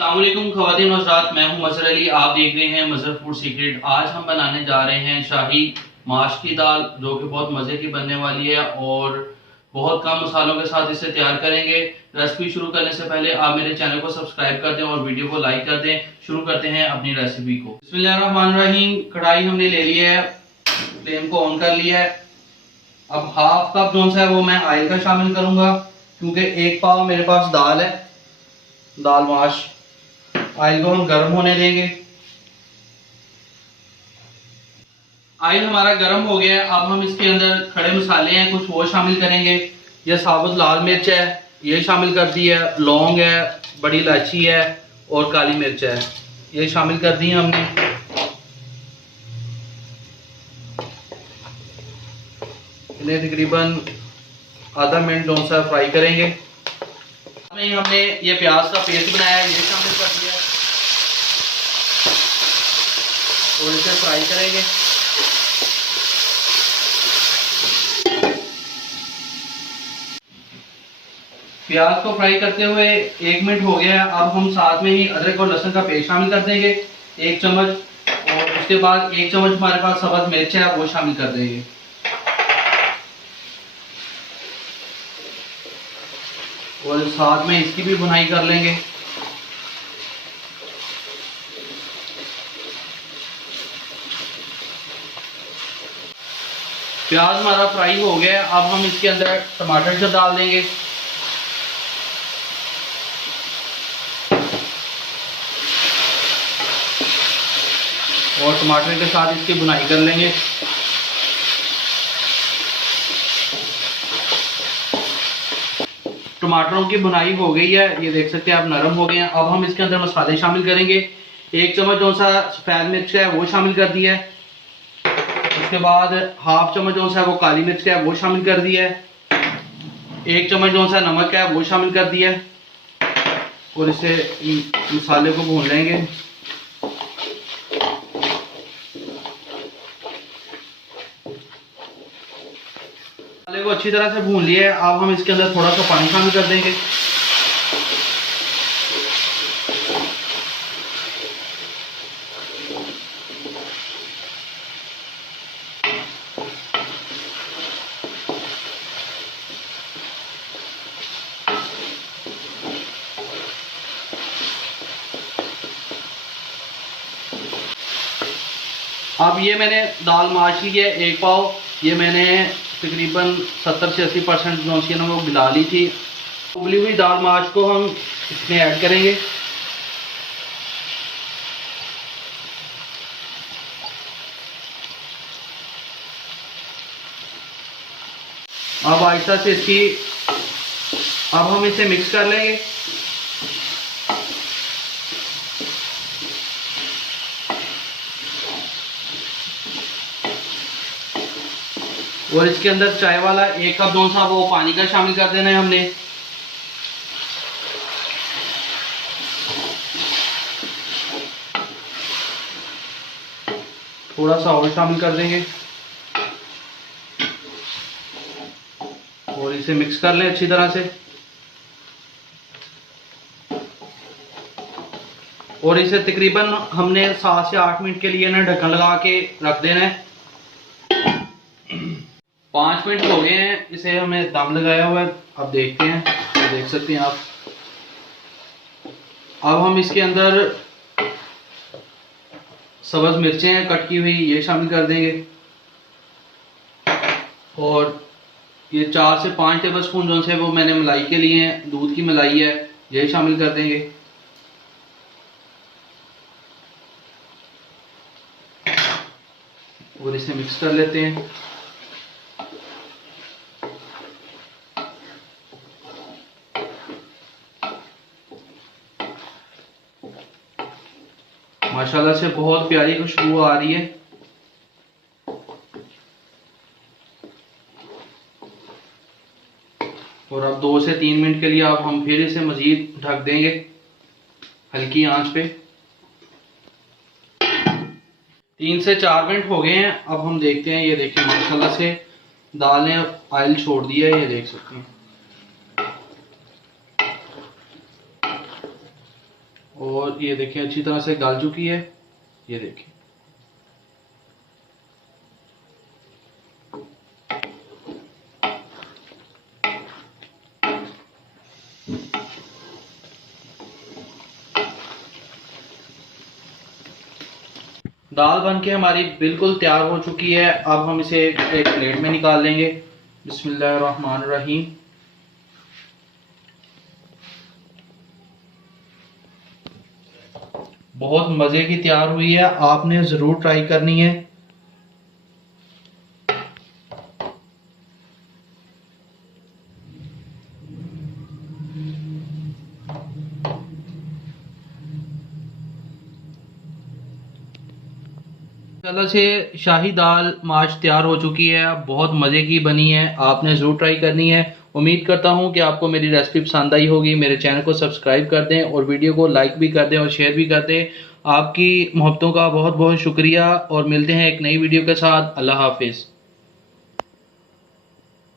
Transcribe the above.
अस्सलाम वालेकुम ख़वातीन और हज़रात, मैं हूं मज़हर अली। आप देख रहे हैं मज़हर फूड सीक्रेट। आज हम बनाने जा रहे हैं शाही माश की दाल, जो कि बहुत मज़े की बनने वाली है और बहुत कम मसालों के साथ इसे तैयार करेंगे। रेसिपी शुरू करने से पहले आप मेरे चैनल को सब्सक्राइब कर दें और वीडियो को लाइक कर दें। शुरू करते हैं अपनी रेसिपी को। बिस्मिल्लाहिर्रहमानिर्रहीम। कढ़ाई हमने ले ली है, फ्लेम को ऑन कर लिया है। अब हाफ कप जो सा है वो मैं ऑयल का शामिल करूंगा, क्योंकि एक पाव मेरे पास दाल है, दाल माश। ऑयल को हम गर्म होने देंगे। ऑयल हमारा गर्म हो गया है। अब हम इसके अंदर खड़े मसाले हैं कुछ वो शामिल करेंगे। यह साबुत लाल मिर्च है, ये शामिल कर दी है। लौंग है, बड़ी इलायची है और काली मिर्च है, ये शामिल कर दी है हमने। इन्हें तकरीबन आधा मिनट जो सा फ्राई करेंगे। हमने ये प्याज का पेस्ट बनाया है, ये शामिल कर दिया और इसे फ्राई करेंगे। प्याज को फ्राई करते हुए 1 मिनट हो गया है। अब हम साथ में ही अदरक और लहसुन का पेस्ट शामिल कर देंगे 1 चम्मच, और उसके बाद 1 चम्मच हमारे पास सब्ज़ मिर्च है वो शामिल कर देंगे। और साथ में इसकी भी भुनाई कर लेंगे। प्याज हमारा फ्राई हो गया है। अब हम इसके अंदर टमाटर से डाल देंगे। और टमाटर के साथ इसकी भुनाई कर लेंगे। टमाटरों की भुनाई हो गई है, ये देख सकते हैं आप नरम हो गए हैं। अब हम इसके अंदर मसाले शामिल करेंगे। 1 चम्मच जो सा सफ़ेद मिर्च है वो शामिल कर दिया है। उसके बाद हाफ चम्मच जो सा वो काली मिर्च है वो शामिल कर दिया है। 1 चम्मच जो सा नमक है वो शामिल कर दिया है। और इसे मसाले को भून लेंगे। मसाले को अच्छी तरह से भून लिया है। अब हम इसके अंदर थोड़ा सा पानी शामिल कर देंगे। अब ये मैंने दाल माश ली है 1 पाव। ये मैंने तकरीबन 70 से 80% जो सी ना वो गिला ली थी। उबली हुई दाल माश को हम इसमें ऐड करेंगे। अब आहिस्ता से अब हम इसे मिक्स कर लेंगे। और इसके अंदर चाय वाला 1 कप जो सा वो पानी का शामिल कर देना है हमने। थोड़ा सा और शामिल कर देंगे और इसे मिक्स कर लें अच्छी तरह से। और इसे तकरीबन हमने 7 से 8 मिनट के लिए ना ढक्कन लगा के रख देना है। 5 मिनट हो गए हैं इसे हमें दम लगाया हुआ है। अब देखते हैं, देख सकते हैं आप। अब हम इसके अंदर सब्ज़ मिर्चें कट की हुई ये शामिल कर देंगे। और ये 4 से 5 टेबल स्पून जो से वो मैंने मलाई के लिए हैं, दूध की मलाई है, ये शामिल कर देंगे। और इसे मिक्स कर लेते हैं। माशाल्लाह से बहुत प्यारी खुशबू आ रही है। और अब 2 से 3 मिनट के लिए अब हम फिर इसे मजीद ढक देंगे हल्की आंच पे। 3 से 4 मिनट हो गए हैं। अब हम देखते हैं, ये देखिए माशाल्लाह से दाल ने ऑयल छोड़ दिया है, ये देख सकते हैं। और ये देखिए अच्छी तरह से गल चुकी है। ये देखिए दाल बन के हमारी बिल्कुल तैयार हो चुकी है। अब हम इसे एक प्लेट में निकाल लेंगे। बिस्मिल्लाहिर्रहमानिर्रहीम। बहुत मज़े की तैयार हुई है, आपने ज़रूर ट्राई करनी है। चलो से शाही दाल माश तैयार हो चुकी है, बहुत मज़े की बनी है, आपने ज़रूर ट्राई करनी है। उम्मीद करता हूँ कि आपको मेरी रेसिपी पसंद आई होगी। मेरे चैनल को सब्सक्राइब कर दें और वीडियो को लाइक भी कर दें और शेयर भी कर दें। आपकी मोहब्बतों का बहुत बहुत शुक्रिया और मिलते हैं एक नई वीडियो के साथ। अल्लाह हाफिज़।